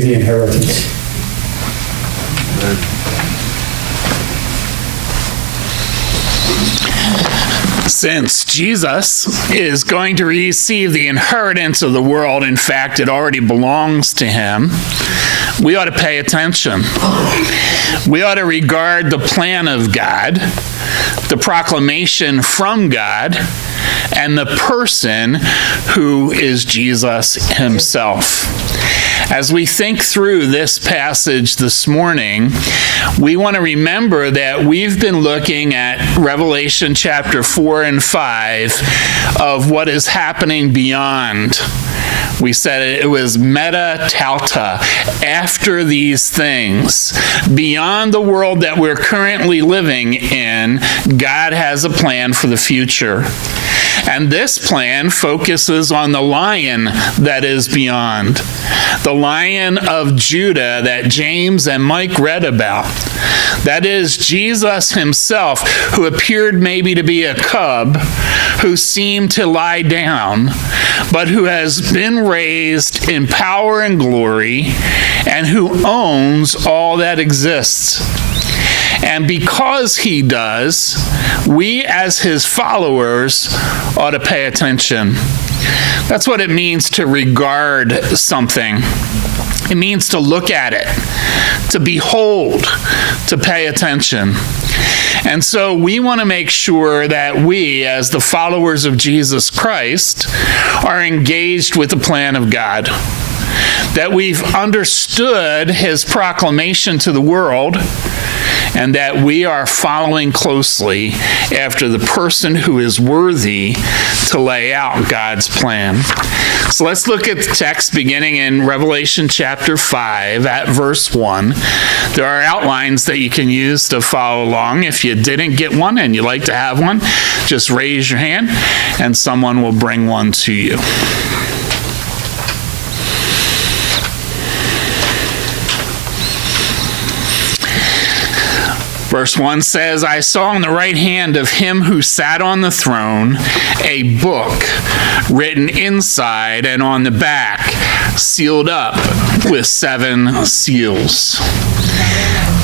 the inheritance. Since Jesus is going to receive the inheritance of the world, in fact, it already belongs to him, we ought to pay attention. We ought to regard the plan of God, the proclamation from God, and the person who is Jesus himself. As we think through this passage this morning, we want to remember that we've been looking at Revelation chapter 4 and 5 of what is happening beyond. We said it was meta tauta, after these things. Beyond the world that we're currently living in, God has a plan for the future. And this plan focuses on the lion that is beyond, the Lion of Judah that James and Mike read about. That is Jesus himself, who appeared maybe to be a cub, who seemed to lie down, but who has been raised in power and glory, and who owns all that exists. And because he does, we as his followers ought to pay attention. That's what it means to regard something. It means to look at it, to behold, to pay attention. And so we want to make sure that we, as the followers of Jesus Christ, are engaged with the plan of God, that we've understood his proclamation to the world, and that we are following closely after the person who is worthy to lay out God's plan. So let's look at the text beginning in Revelation chapter 5 at verse 1. There are outlines that you can use to follow along. If you didn't get one and you'd like to have one, just raise your hand and someone will bring one to you. Verse 1 says, I saw in the right hand of him who sat on the throne a book written inside and on the back, sealed up with 7 seals.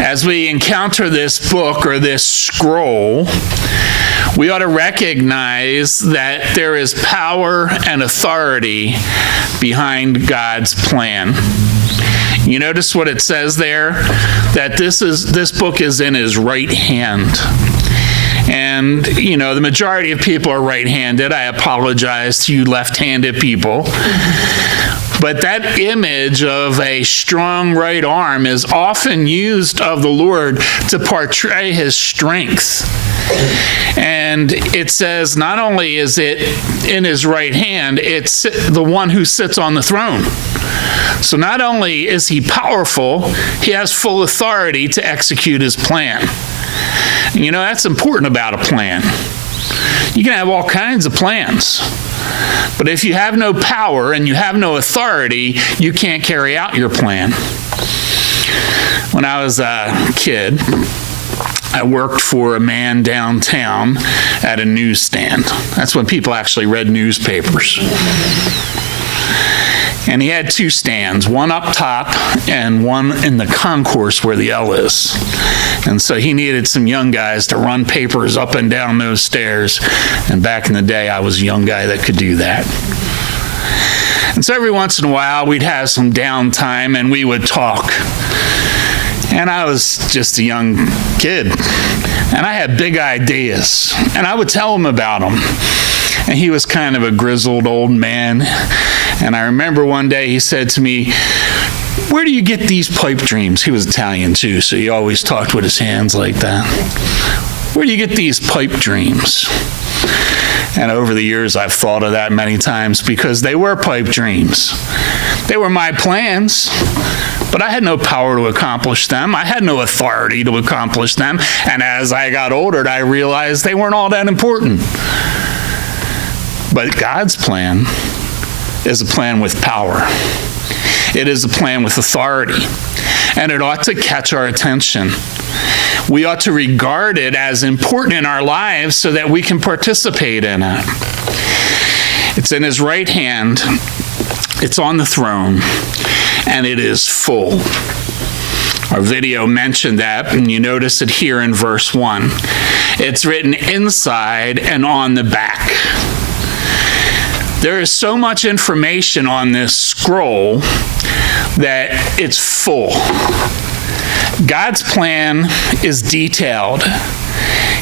As we encounter this book or this scroll, we ought to recognize that there is power and authority behind God's plan. You notice what it says there? That this book is in his right hand. And, the majority of people are right-handed. I apologize to you left-handed people. But that image of a strong right arm is often used of the Lord to portray his strength. And it says not only is it in his right hand, it's the one who sits on the throne. So not only is he powerful, he has full authority to execute his plan. And that's important about a plan. You can have all kinds of plans, but if you have no power and you have no authority, you can't carry out your plan. When I was a kid, I worked for a man downtown at a newsstand. That's when people actually read newspapers. And he had 2 stands, one up top and one in the concourse where the L is. And so he needed some young guys to run papers up and down those stairs. And back in the day, I was a young guy that could do that. And so every once in a while, we'd have some downtime and we would talk. And I was just a young kid. And I had big ideas. And I would tell him about them. And he was kind of a grizzled old man. And I remember one day he said to me, where do you get these pipe dreams? He was Italian too, so he always talked with his hands like that. Where do you get these pipe dreams? And over the years, I've thought of that many times because they were pipe dreams. They were my plans, but I had no power to accomplish them. I had no authority to accomplish them. And as I got older, I realized they weren't all that important. But God's plan is a plan with power. It is a plan with authority. And it ought to catch our attention. We ought to regard it as important in our lives so that we can participate in it. It's in his right hand. It's on the throne. and it is full. Our video mentioned that, and you notice it here in verse 1. It's written inside and on the back. There is so much information on this scroll that it's full. God's plan is detailed.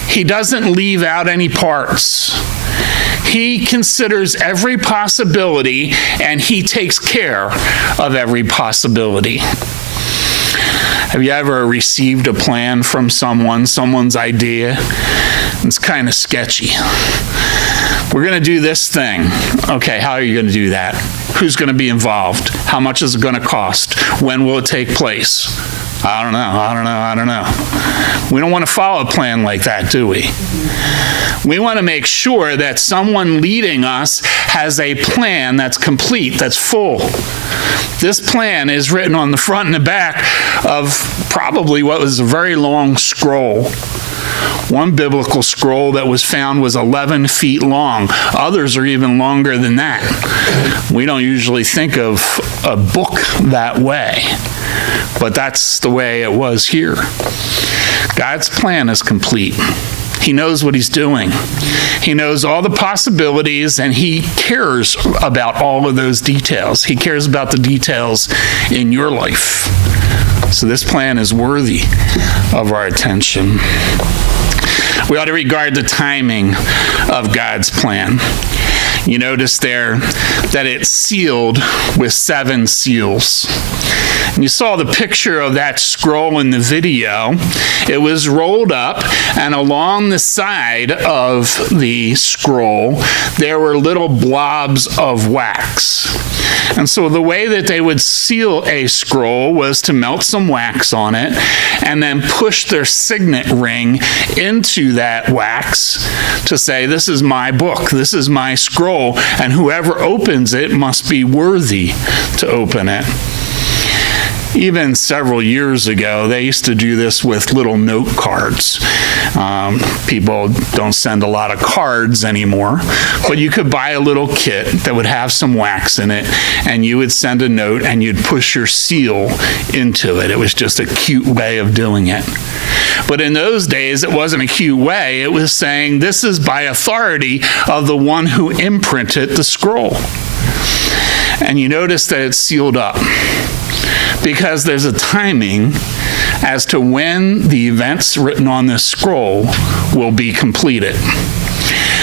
He doesn't leave out any parts. He considers every possibility, and he takes care of every possibility. Have you ever received a plan from someone's idea? It's kind of sketchy. We're going to do this thing. Okay, how are you going to do that? Who's going to be involved? How much is it going to cost? When will it take place? I don't know. We don't want to follow a plan like that, do we? We want to make sure that someone leading us has a plan that's complete, that's full. This plan is written on the front and the back of probably what was a very long scroll. One biblical scroll that was found was 11 feet long. Others are even longer than that. We don't usually think of a book that way, but that's the way it was here. God's plan is complete. He knows what he's doing. He knows all the possibilities, and he cares about all of those details. He cares about the details in your life. So this plan is worthy of our attention. We ought to regard the timing of God's plan. You notice there that it's sealed with 7 seals. And you saw the picture of that scroll in the video. It was rolled up, and along the side of the scroll, there were little blobs of wax. And so the way that they would seal a scroll was to melt some wax on it and then push their signet ring into that wax to say, this is my book, this is my scroll, and whoever opens it must be worthy to open it. Even several years ago, they used to do this with little note cards. People don't send a lot of cards anymore, but you could buy a little kit that would have some wax in it, and you would send a note and you'd push your seal into it. It was just a cute way of doing it. But in those days, it wasn't a cute way. It was saying, this is by authority of the one who imprinted the scroll. And you notice that it's sealed up, because there's a timing as to when the events written on this scroll will be completed.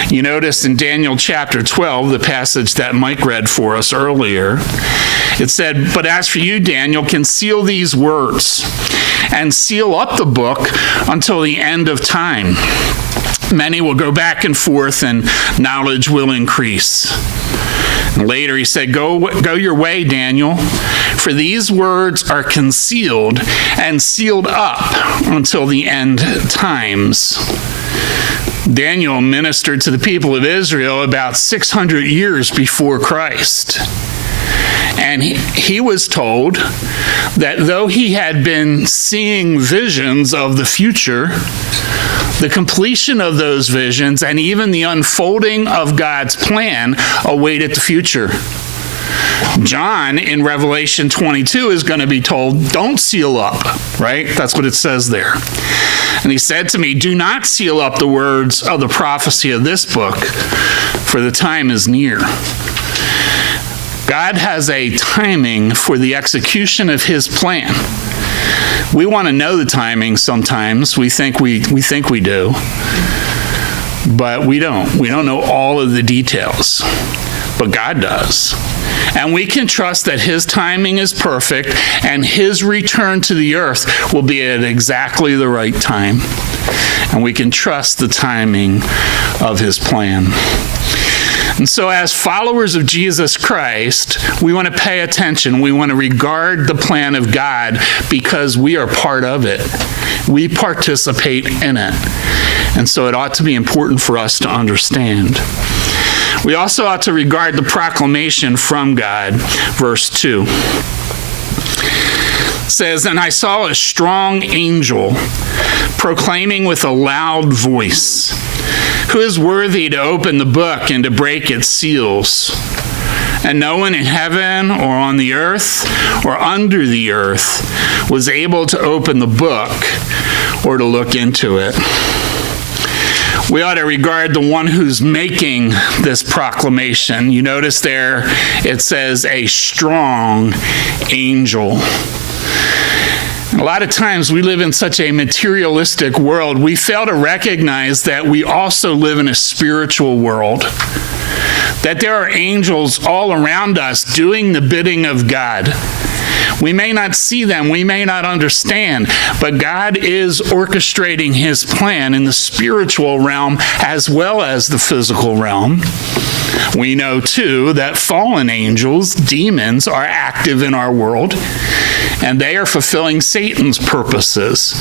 You notice in Daniel chapter 12, the passage that Mike read for us earlier, it said, "But as for you, Daniel, conceal these words and seal up the book until the end of time. Many will go back and forth, and knowledge will increase." And later he said, go your way, Daniel, for these words are concealed and sealed up until the end times. Daniel ministered to the people of Israel about 600 years before Christ. And he was told that though he had been seeing visions of the future, the completion of those visions and even the unfolding of God's plan awaited the future. John in Revelation 22 is going to be told, don't seal up, right? That's what it says there. And he said to me, do not seal up the words of the prophecy of this book, for the time is near. God has a timing for the execution of his plan. We want to know the timing sometimes. We think we do. But we don't. We don't know all of the details. But God does. And we can trust that his timing is perfect and his return to the earth will be at exactly the right time. And we can trust the timing of his plan. And so as followers of Jesus Christ, we want to pay attention. We want to regard the plan of God because we are part of it. We participate in it. And so it ought to be important for us to understand. We also ought to regard the proclamation from God. Verse 2 says, "And I saw a strong angel proclaiming with a loud voice, 'Who is worthy to open the book and to break its seals?' And no one in heaven or on the earth or under the earth was able to open the book or to look into it. We ought to regard the one who's making this proclamation. You notice there it says a strong angel. A lot of times we live in such a materialistic world, we fail to recognize that we also live in a spiritual world. That there are angels all around us doing the bidding of God. We may not see them, we may not understand, but God is orchestrating his plan in the spiritual realm as well as the physical realm. We know, too, that fallen angels, demons, are active in our world, and they are fulfilling Satan's purposes.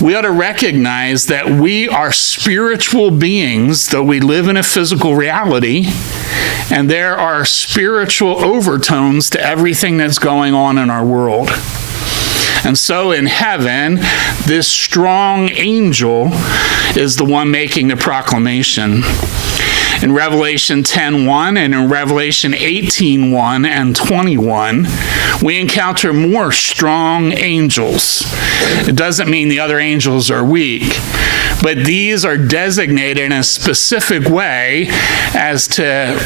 We ought to recognize that we are spiritual beings, though we live in a physical reality, and there are spiritual overtones to everything that's going on in our world. And so in heaven, this strong angel is the one making the proclamation. In Revelation 10:1 and in Revelation 18:1 and 21, we encounter more strong angels. It doesn't mean the other angels are weak, but these are designated in a specific way as to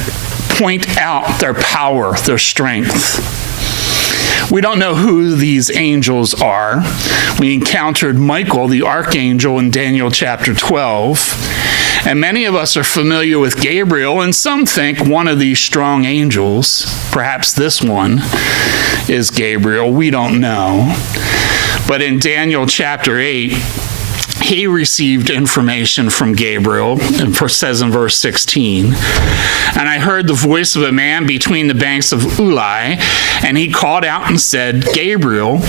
point out their power, their strength. We don't know who these angels are. We encountered Michael, the archangel, in Daniel chapter 12. And many of us are familiar with Gabriel, and some think one of these strong angels, perhaps this one, is Gabriel. We don't know. But in Daniel chapter 8, he received information from Gabriel, it says in verse 16, and I heard the voice of a man between the banks of Ulai, and he called out and said, Gabriel,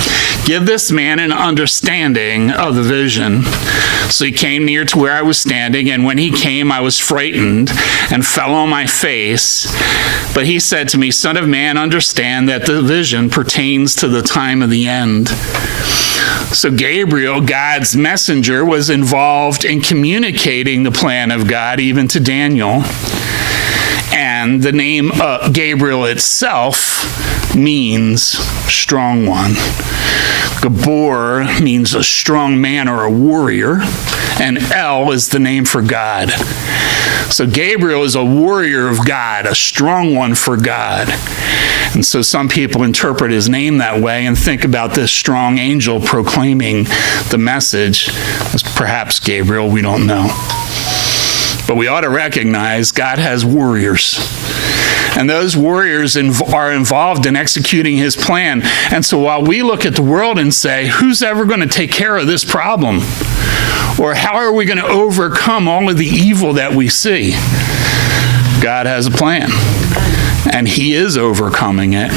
give this man an understanding of the vision. So he came near to where I was standing, and when he came, I was frightened and fell on my face. But he said to me, Son of man, understand that the vision pertains to the time of the end. So Gabriel, God's messenger, was involved in communicating the plan of God even to Daniel. And the name Gabriel itself means strong one. Gabor means a strong man or a warrior, and El is the name for God. So Gabriel is a warrior of God, a strong one for God. And so some people interpret his name that way and think about this strong angel proclaiming the message as perhaps Gabriel, we don't know. But we ought to recognize God has warriors. And those warriors are involved in executing his plan. And so while we look at the world and say, who's ever going to take care of this problem? Or how are we going to overcome all of the evil that we see? God has a plan. And he is overcoming it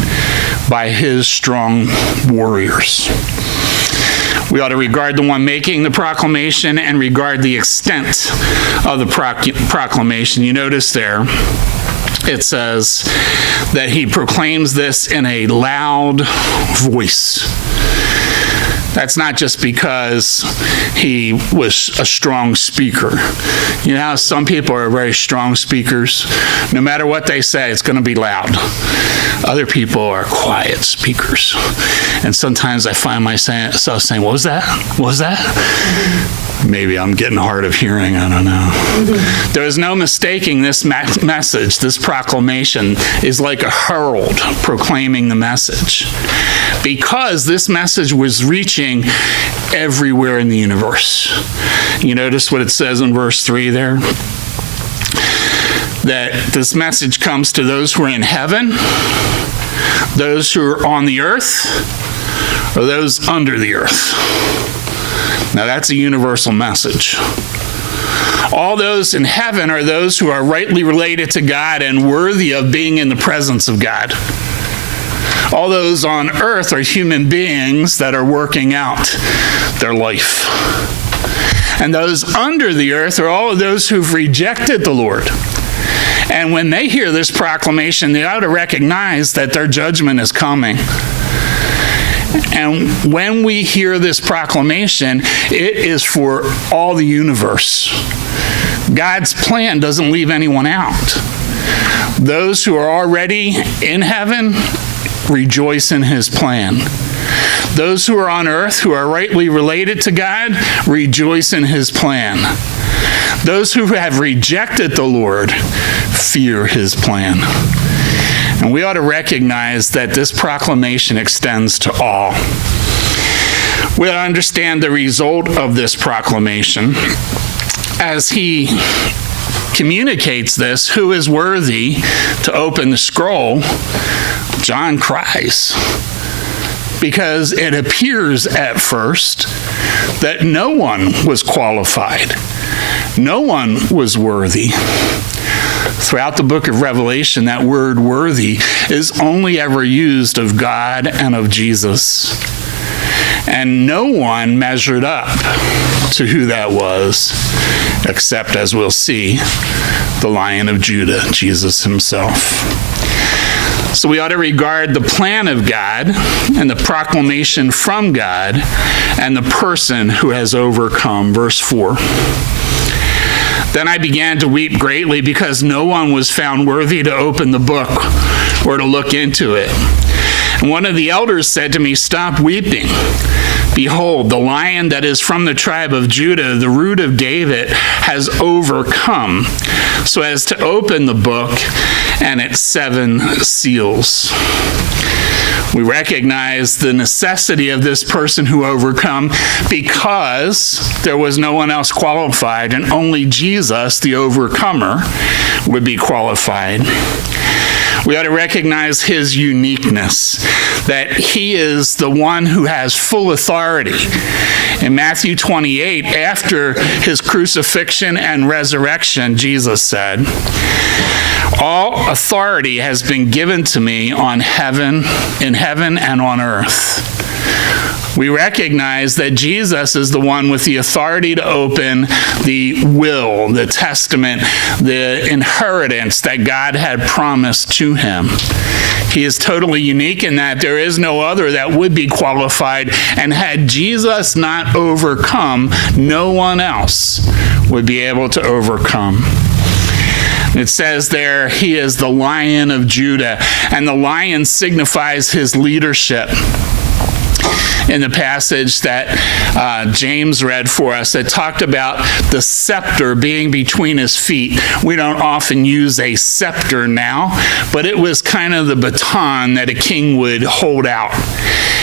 by his strong warriors. We ought to regard the one making the proclamation and regard the extent of the proclamation. You notice there, it says that he proclaims this in a loud voice. That's not just because he was a strong speaker. You know how some people are very strong speakers? No matter what they say, it's going to be loud. Other people are quiet speakers. And sometimes I find myself saying, what was that? What was that? Maybe I'm getting hard of hearing, I don't know. There is no mistaking this message. This proclamation is like a herald proclaiming the message. Because this message was reaching everywhere in the universe. You notice what it says in verse 3 there? That this message comes to those who are in heaven, those who are on the earth, or those under the earth. Now that's a universal message. All those in heaven are those who are rightly related to God and worthy of being in the presence of God. All those on earth are human beings that are working out their life. And those under the earth are all of those who've rejected the Lord. And when they hear this proclamation, they ought to recognize that their judgment is coming. And when we hear this proclamation, it is for all the universe. God's plan doesn't leave anyone out. Those who are already in heaven rejoice in his plan. Those who are on earth, who are rightly related to God, rejoice in his plan. Those who have rejected the Lord fear his plan. And we ought to recognize that this proclamation extends to all. We ought to understand the result of this proclamation as he communicates this. Who is worthy to open the scroll? John cries, because it appears at first that no one was qualified. No one was worthy. Throughout the book of Revelation, that word worthy is only ever used of God and of Jesus. And no one measured up to who that was, except, as we'll see, the Lion of Judah, Jesus himself. So we ought to regard the plan of God and the proclamation from God and the person who has overcome. Verse 4. Then I began to weep greatly because no one was found worthy to open the book or to look into it. And one of the elders said to me, "Stop weeping. Behold, the Lion that is from the tribe of Judah, the root of David, has overcome, so as to open the book and its 7 seals." We recognize the necessity of this person who overcome because there was no one else qualified, and only Jesus, the overcomer, would be qualified. We ought to recognize his uniqueness, that he is the one who has full authority. In Matthew 28, after his crucifixion and resurrection, Jesus said, "All authority has been given to me in heaven and on earth." We recognize that Jesus is the one with the authority to open the will, the testament, the inheritance that God had promised to him. He is totally unique in that there is no other that would be qualified, and had Jesus not overcome, no one else would be able to overcome. It says there, he is the Lion of Judah, and the lion signifies his leadership. In the passage that James read for us, that talked about the scepter being between his feet. We don't often use a scepter now, but it was kind of the baton that a king would hold out.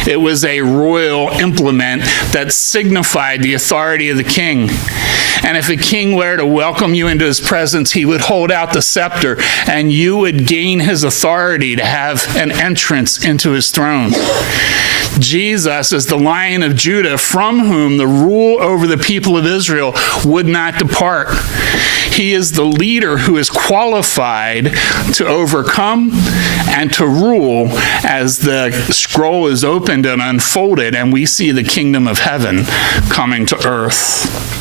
It was a royal implement that signified the authority of the king. And if a king were to welcome you into his presence, he would hold out the scepter, and you would gain his authority to have an entrance into his throne. Jesus is the Lion of Judah, from whom the rule over the people of Israel would not depart. He is the leader who is qualified to overcome and to rule as the scroll is opened and unfolded, and we see the kingdom of heaven coming to earth.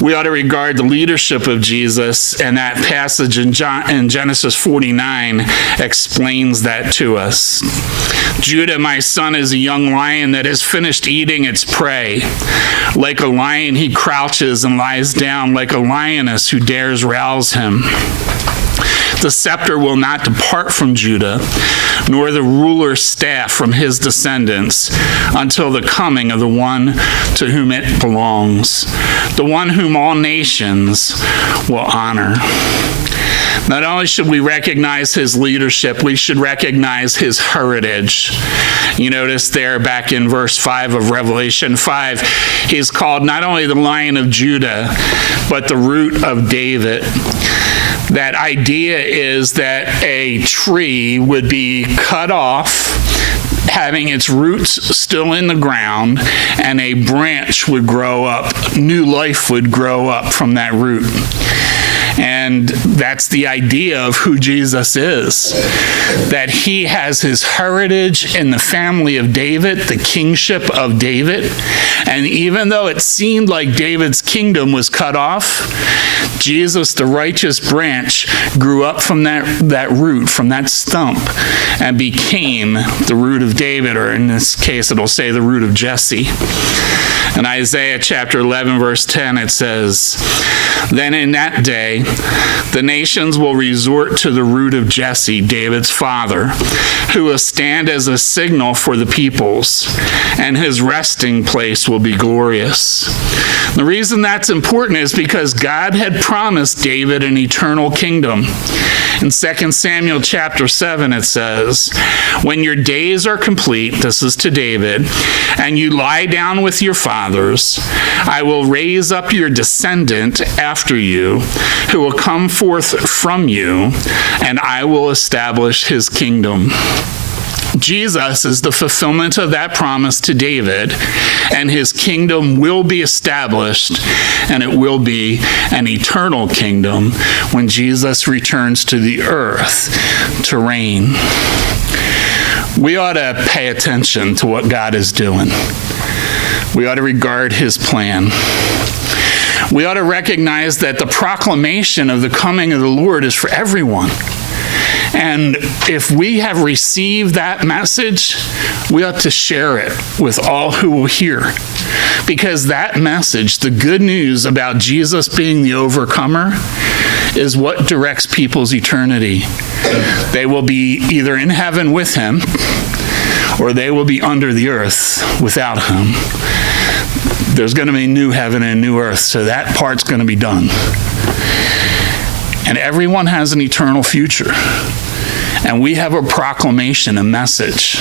We ought to regard the leadership of Jesus, and that passage in Genesis 49 explains that to us. Judah, my son, is a young lion that has finished eating its prey. Like a lion, he crouches and lies down, like a lioness who dares rouse him. The scepter will not depart from Judah, nor the ruler's staff from his descendants, until the coming of the one to whom it belongs, the one whom all nations will honor. Not only should we recognize his leadership, we should recognize his heritage. You notice there back in verse 5 of Revelation 5, he's called not only the Lion of Judah, but the root of David. That idea is that a tree would be cut off, having its roots still in the ground, and a branch would grow up. New life would grow up from that root. And that's the idea of who Jesus is, that he has his heritage in the family of David, the kingship of David. And even though it seemed like David's kingdom was cut off, Jesus, the righteous branch, grew up from that root, from that stump, and became the root of David, or in this case, it'll say the root of Jesse. In Isaiah chapter 11, verse 10, it says, "Then in that day, the nations will resort to the root of Jesse, David's father, who will stand as a signal for the peoples, and his resting place will be glorious." The reason that's important is because God had promised David an eternal kingdom. In 2 Samuel chapter 7, it says, "When your days are complete," this is to David, "and you lie down with your fathers, I will raise up your descendant after you, who will come forth from you, and I will establish his kingdom." Jesus is the fulfillment of that promise to David, and his kingdom will be established, and it will be an eternal kingdom when Jesus returns to the earth to reign. We ought to pay attention to what God is doing. We ought to regard his plan. We ought to recognize that the proclamation of the coming of the Lord is for everyone. And if we have received that message, we ought to share it with all who will hear. Because that message, the good news about Jesus being the overcomer, is what directs people's eternity. They will be either in heaven with him, or they will be under the earth without him. There's going to be a new heaven and a new earth, so that part's going to be done. And everyone has an eternal future. And we have a proclamation, a message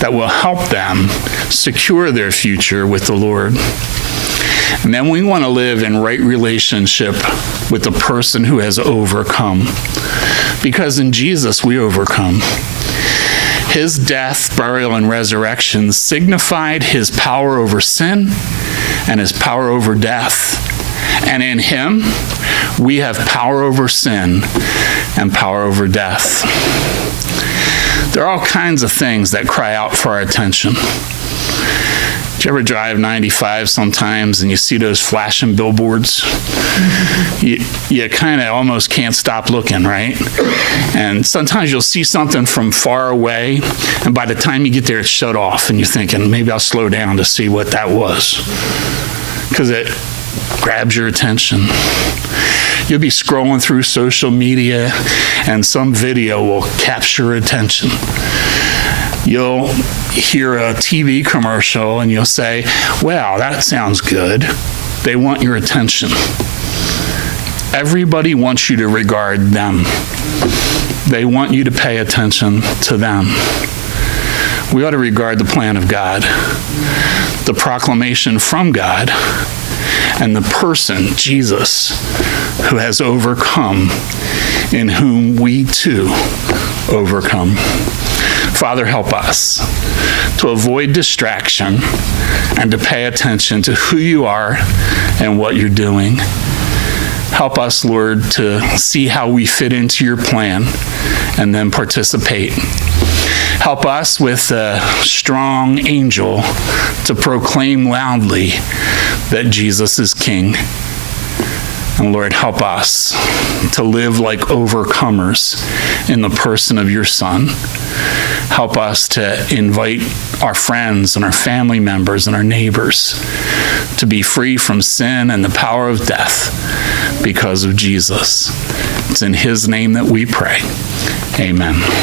that will help them secure their future with the Lord. And then we want to live in right relationship with the person who has overcome. Because in Jesus we overcome. His death, burial, and resurrection signified his power over sin and his power over death. And in him, we have power over sin and power over death. There are all kinds of things that cry out for our attention. Do you ever drive 95 sometimes and you see those flashing billboards? You kind of almost can't stop looking, right? And sometimes you'll see something from far away, and by the time you get there, it's shut off, and you're thinking, maybe I'll slow down to see what that was. Because it grabs your attention. You'll be scrolling through social media and some video will capture your attention. You'll hear a TV commercial and you'll say, wow, that sounds good. They want your attention. Everybody wants you to regard them. They want you to pay attention to them. We ought to regard the plan of God, the proclamation from God, and the person, Jesus, who has overcome, in whom we too overcome. Father, help us to avoid distraction and to pay attention to who you are and what you're doing. Help us, Lord, to see how we fit into your plan and then participate. Help us with a strong angel to proclaim loudly that Jesus is King. And Lord, help us to live like overcomers in the person of your Son. Help us to invite our friends and our family members and our neighbors to be free from sin and the power of death because of Jesus. It's in his name that we pray. Amen.